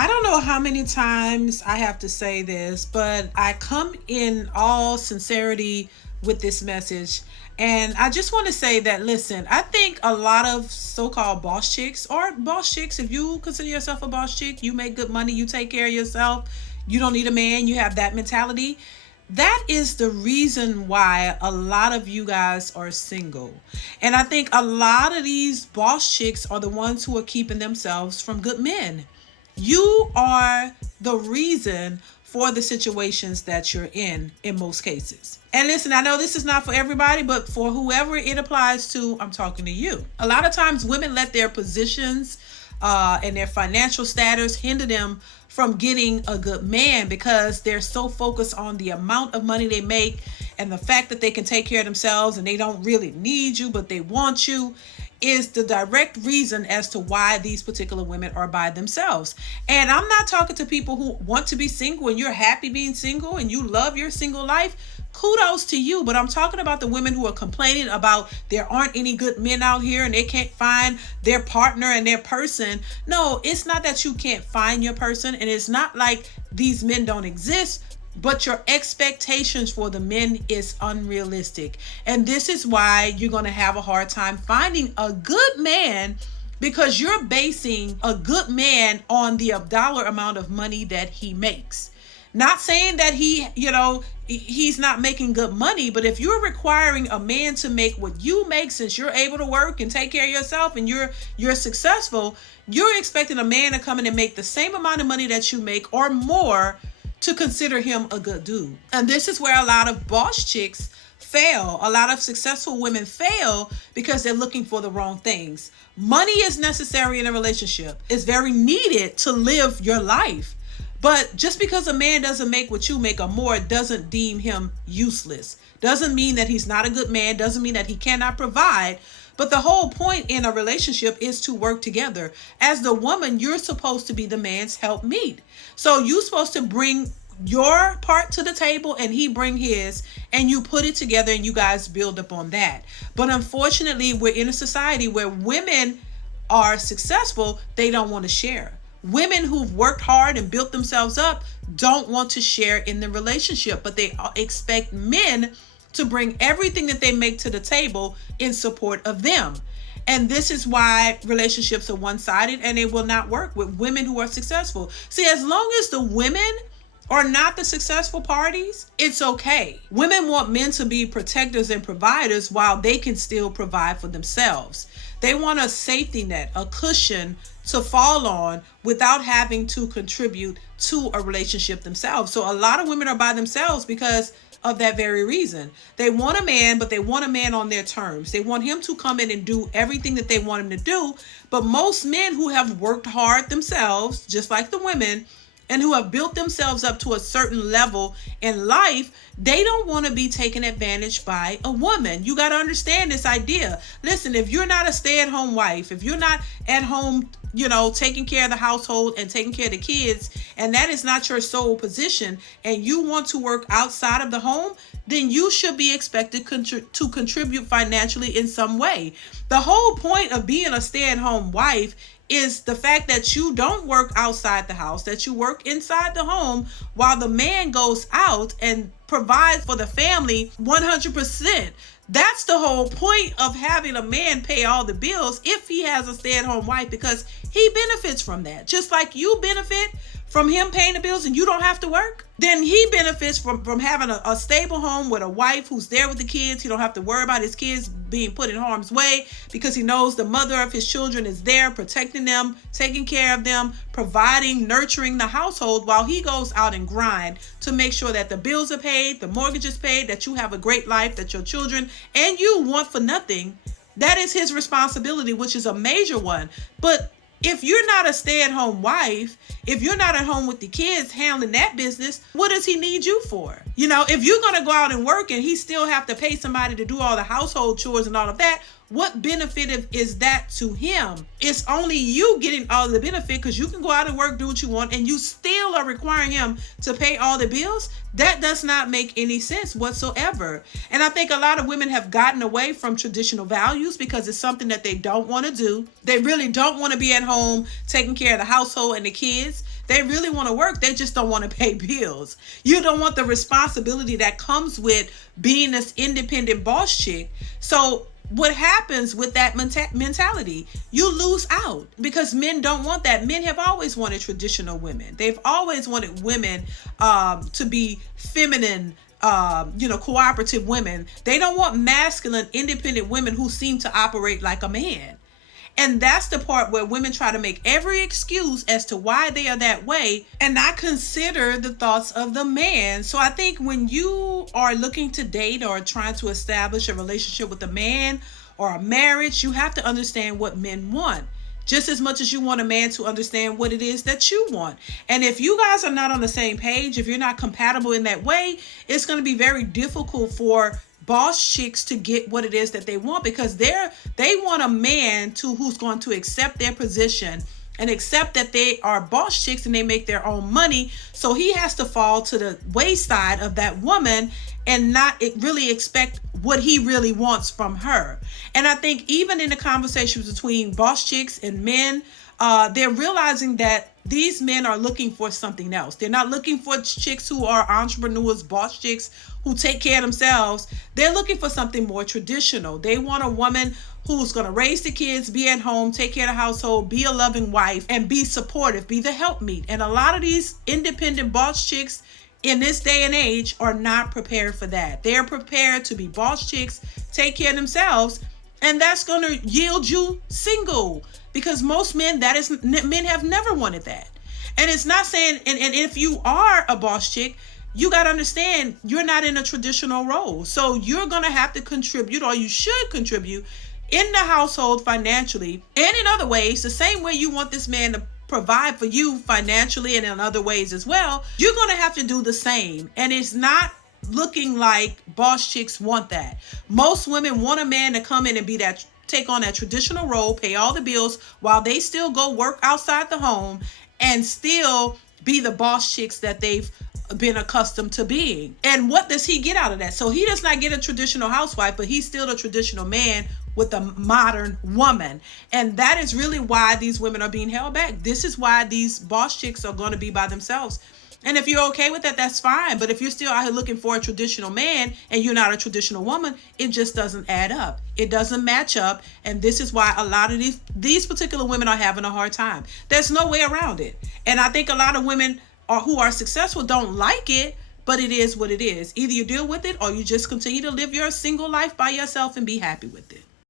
I don't know how many times I have to say this, but I come in all sincerity with this message. And I just want to say that, listen, I think a lot of so called boss chicks, or boss chicks, if you consider yourself a boss chick, you make good money, you take care of yourself, you don't need a man, you have that mentality. That is the reason why a lot of you guys are single. And I think a lot of these boss chicks are the ones who are keeping themselves from good men. You are the reason for the situations that you're in most cases. And listen, I know this is not for everybody, but for whoever it applies to, I'm talking to you. A lot of times women let their positions and their financial status hinder them from getting a good man because they're so focused on the amount of money they make and the fact that they can take care of themselves and they don't really need you, but they want you, is the direct reason as to why these particular women are by themselves. And I'm not talking to people who want to be single and you're happy being single and you love your single life. Kudos to you, but I'm talking about the women who are complaining about there aren't any good men out here and they can't find their partner and their person. No, it's not that you can't find your person, and it's not like these men don't exist, but your expectations for the men is unrealistic. And this is why you're going to have a hard time finding a good man, because you're basing a good man on the dollar amount of money that he makes. Not saying that he's not making good money, but if you're requiring a man to make what you make, since you're able to work and take care of yourself and you're successful, you're expecting a man to come in and make the same amount of money that you make or more to consider him a good dude. And this is where a lot of boss chicks fail. A lot of successful women fail because they're looking for the wrong things. Money is necessary in a relationship. It's very needed to live your life. But just because a man doesn't make what you make or more doesn't deem him useless. Doesn't mean that he's not a good man. Doesn't mean that he cannot provide. But the whole point in a relationship is to work together. As the woman, you're supposed to be the man's helpmeet. So you're supposed to bring your part to the table and he bring his, and you put it together and you guys build up on that. But unfortunately, we're in a society where women are successful, they don't want to share. Women who've worked hard and built themselves up don't want to share in the relationship, but they expect men to bring everything that they make to the table in support of them. And this is why relationships are one-sided and it will not work with women who are successful. See, as long as the women are not the successful parties, it's okay. Women want men to be protectors and providers while they can still provide for themselves. They want a safety net, a cushion to fall on without having to contribute to a relationship themselves. So a lot of women are by themselves because of that very reason. They want a man, but they want a man on their terms. They want him to come in and do everything that they want him to do. But most men who have worked hard themselves, just like the women, and who have built themselves up to a certain level in life, they don't want to be taken advantage by a woman. You got to understand this idea. Listen, if you're not a stay-at-home wife, if you're not at home, taking care of the household and taking care of the kids, and that is not your sole position, and you want to work outside of the home, then you should be expected to contribute financially in some way. The whole point of being a stay-at-home wife is the fact that you don't work outside the house, that you work inside the home while the man goes out and provides for the family 100%. That's the whole point of having a man pay all the bills if he has a stay-at-home wife, because he benefits from that. Just like you benefit from him paying the bills and you don't have to work, then he benefits from having a stable home with a wife who's there with the kids. He don't have to worry about his kids being put in harm's way because he knows the mother of his children is there protecting them, taking care of them, providing, nurturing the household while he goes out and grind to make sure that the bills are paid, the mortgage is paid, that you have a great life, that your children and you want for nothing. That is his responsibility, which is a major one. But if you're not a stay-at-home wife, if you're not at home with the kids handling that business, what does he need you for? If you're going to go out and work and he still have to pay somebody to do all the household chores and all of that, what benefit is that to him? It's only you getting all the benefit because you can go out and work, do what you want, and you still are requiring him to pay all the bills. That does not make any sense whatsoever. And I think a lot of women have gotten away from traditional values because it's something that they don't want to do. They really don't want to be at home taking care of the household and the kids. They really want to work. They just don't want to pay bills. You don't want the responsibility that comes with being this independent boss chick. So what happens with that mentality? You lose out because men don't want that. Men have always wanted traditional women. They've always wanted women to be feminine, cooperative women. They don't want masculine, independent women who seem to operate like a man. And that's the part where women try to make every excuse as to why they are that way and not consider the thoughts of the man. So I think when you are looking to date or trying to establish a relationship with a man or a marriage, you have to understand what men want. Just as much as you want a man to understand what it is that you want. And if you guys are not on the same page, if you're not compatible in that way, it's going to be very difficult for boss chicks to get what it is that they want, because they want a man who's going to accept their position and accept that they are boss chicks and they make their own money. So he has to fall to the wayside of that woman and not really expect what he really wants from her. And I think even in the conversations between boss chicks and men, they're realizing that these men are looking for something else. They're not looking for chicks who are entrepreneurs, boss chicks who take care of themselves. They're looking for something more traditional. They want a woman who's going to raise the kids, be at home, take care of the household, be a loving wife, and be supportive, be the helpmeet. And a lot of these independent boss chicks in this day and age are not prepared for that. They're prepared to be boss chicks, take care of themselves, and that's going to yield you single. Because most men have never wanted that. And it's not saying, and if you are a boss chick, you got to understand you're not in a traditional role. So you're going to have to contribute, or you should contribute in the household financially and in other ways, the same way you want this man to provide for you financially and in other ways as well. You're going to have to do the same. And it's not looking like boss chicks want that. Most women want a man to come in and take on that traditional role, pay all the bills while they still go work outside the home and still be the boss chicks that they've been accustomed to being. And what does he get out of that? So he does not get a traditional housewife, but he's still a traditional man with a modern woman. And that is really why these women are being held back. This is why these boss chicks are going to be by themselves. And if you're okay with that, that's fine. But if you're still out here looking for a traditional man and you're not a traditional woman, it just doesn't add up. It doesn't match up. And this is why a lot of these particular women are having a hard time. There's no way around it. And I think a lot of women who are successful don't like it, but it is what it is. Either you deal with it or you just continue to live your single life by yourself and be happy with it.